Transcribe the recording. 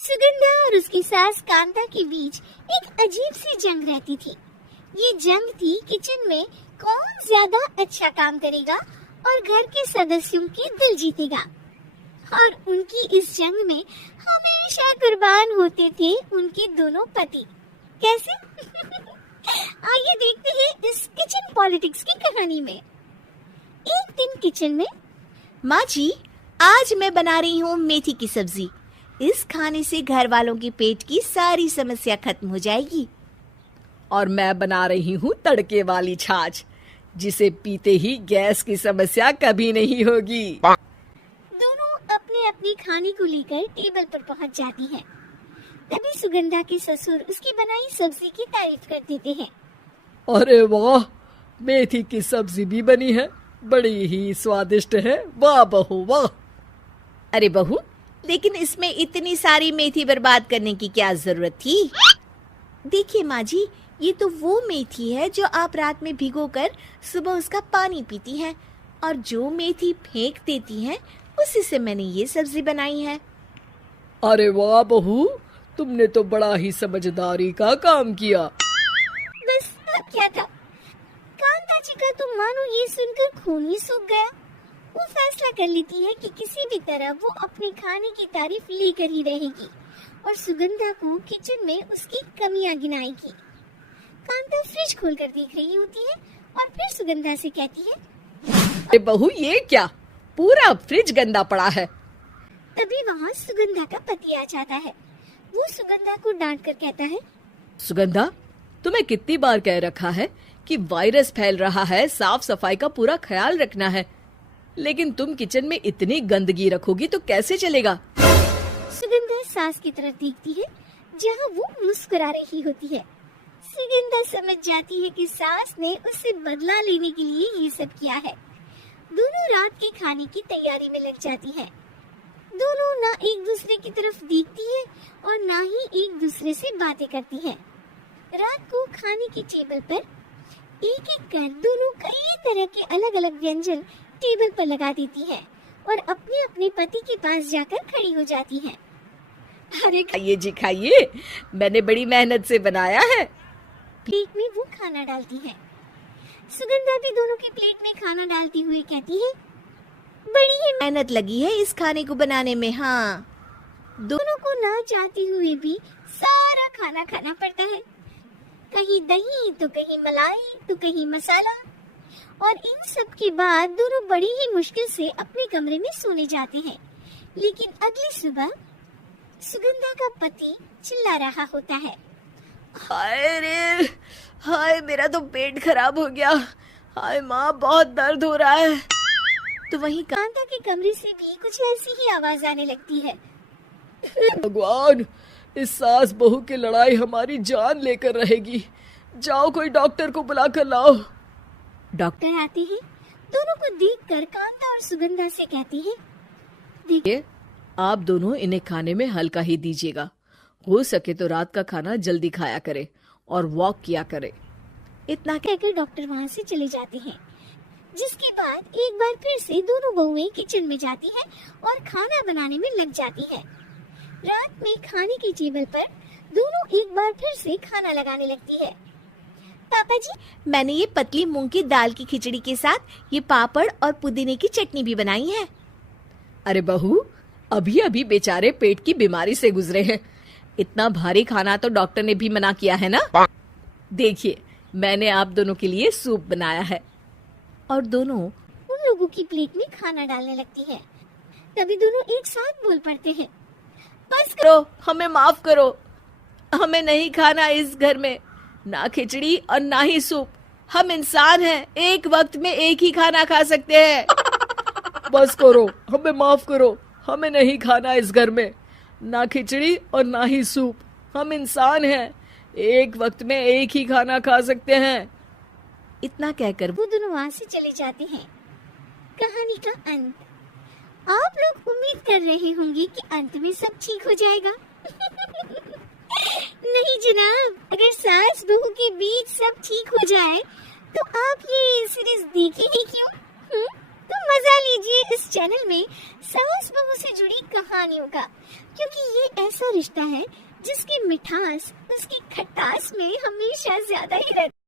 सुगंधा और उसकी सास कांता के बीच एक अजीब सी जंग रहती थी। ये जंग थी किचन में कौन ज्यादा अच्छा काम करेगा और घर के सदस्यों के दिल जीतेगा। और उनकी इस जंग में हमेशा कुर्बान होते थे उनके दोनों पति। कैसे? आइए देखते हैं इस किचन पॉलिटिक्स की कहानी में। एक दिन किचन में, माँ जी, आज मैं बना रही हूँ मेथी की सब्जी। इस खाने से घर वालों के पेट की सारी समस्या खत्म हो जाएगी। और मैं बना रही हूँ तड़के वाली छाछ, जिसे पीते ही गैस की समस्या कभी नहीं होगी। दोनों अपने अपने खाने को लेकर टेबल पर पहुँच जाती हैं। तभी सुगंधा के ससुर उसकी बनाई सब्जी की तारीफ कर देते हैं। अरे वाह, मेथी की सब्जी भी बनी है, बड़ी ही स्वादिष्ट है। वाह बहू वाह। अरे बहू, लेकिन इसमें इतनी सारी मेथी बर्बाद करने की क्या जरूरत थी? देखिए माँ जी, ये तो वो मेथी है जो आप रात में भिगोकर सुबह उसका पानी पीती हैं, और जो मेथी फेंक देती हैं उसी से मैंने ये सब्जी बनाई है। अरे वाह बहू, तुमने तो बड़ा ही समझदारी का काम किया। बस अब क्या था, कांता जी का तो मानो ये सुनकर खून ही सूख गया। वो फैसला कर लेती है कि किसी भी तरह वो अपने खाने की तारीफ लेकर ही रहेगी और सुगंधा को किचन में उसकी कमियां गिनाएगी। कांता फ्रिज खोलकर देख रही होती है और फिर सुगंधा से कहती है, अरे बहू, ये क्या, पूरा फ्रिज गंदा पड़ा है। तभी वहाँ सुगंधा का पति आ जाता है। वो सुगंधा को डांट कर कहता है, सुगंधा, तुम्हें कितनी बार कह रखा है कि वायरस फैल रहा है, साफ सफाई का पूरा ख्याल रखना है, लेकिन तुम किचन में इतनी गंदगी रखोगी तो कैसे चलेगा। सुगंधा सास की तरफ देखती है जहाँ वो मुस्कुरा रही होती है। सुगंधा समझ जाती है कि सास ने उससे बदला लेने के लिए ये सब किया है। दोनों रात के खाने की तैयारी में लग जाती हैं। दोनों ना एक दूसरे की तरफ देखती है और ना ही एक दूसरे से बातें करती हैं। रात को खाने की टेबल पर एक एक कर दोनों कई तरह के अलग अलग व्यंजन टेबल पर लगा देती है और अपने अपने पति के पास जाकर खड़ी हो जाती हैं। अरे खाइए जी खाइए, मैंने बड़ी मेहनत से बनाया है। प्लेट में वो खाना डालती है। सुगंधा भी दोनों की प्लेट में खाना डालती हुए कहती है, बड़ी ही मेहनत लगी है इस खाने को बनाने में। हाँ, दोनों को ना चाहते हुए भी सारा खाना खाना पड़ता है। कहीं दही तो कहीं मलाई तो कहीं मसाला। और इन सब के बाद दोनों बड़ी ही मुश्किल से अपने कमरे में सोने जाते हैं। लेकिन अगली सुबह सुगंधा का पति चिल्ला रहा होता है, हाय रे, हाय मेरा तो पेट खराब हो गया। हाय माँ, बहुत दर्द हो रहा है। तो वहीं कांता के कमरे से भी कुछ ऐसी ही आवाज आने लगती है। भगवान, इस सास बहू की लड़ाई हमारी जान लेकर रहेगी। जाओ कोई डॉक्टर को बुला कर लाओ। डॉक्टर आते हैं। दोनों को देखकर कांता और सुगंधा से कहती है, देखिए, आप दोनों इन्हें खाने में हल्का ही दीजिएगा। हो सके तो रात का खाना जल्दी खाया करे और वॉक किया करे। इतना कहकर डॉक्टर वहाँ से चले जाते हैं। जिसके बाद एक बार फिर से दोनों बहुएं किचन में जाती हैं और खाना बनाने में लग जाती हैं। रात में खाने की टेबल पर दोनों एक बार फिर से खाना लगाने लगती है। पापा जी, मैंने ये पतली मूंग की दाल की खिचड़ी के साथ ये पापड़ और पुदीने की चटनी भी बनाई है। अरे बहू, अभी अभी बेचारे पेट की बीमारी से गुजरे हैं। इतना भारी खाना तो डॉक्टर ने भी मना किया है ना। देखिए, मैंने आप दोनों के लिए सूप बनाया है। और दोनों उन लोगों की प्लेट में खाना डालने लगती है। तभी दोनों एक साथ बोल पड़ते हैं, बस करो, हमें माफ करो। हमें नहीं खाना इस घर में, ना खिचड़ी और ना ही सूप। हम इंसान हैं, एक वक्त में एक ही खाना खा सकते हैं। बस करो, हमें माफ करो। हमें नहीं खाना इस घर में, ना खिचड़ी और ना ही सूप। हम इंसान हैं, एक वक्त में एक ही खाना खा सकते हैं। इतना कहकर वो दोनों वहाँ से चले जाते हैं। कहानी का अंत। आप लोग उम्मीद कर रहे होंगे कि अंत में सब ठीक हो जाएगा। नहीं जनाब, अगर सास बहू के बीच सब ठीक हो जाए तो आप ये सीरीज देखें ही क्यों? तो मजा लीजिए इस चैनल में सास बहू से जुड़ी कहानियों का, क्योंकि ये ऐसी ऐसा रिश्ता है जिसकी मिठास उसकी खटास में हमेशा ज्यादा ही रहती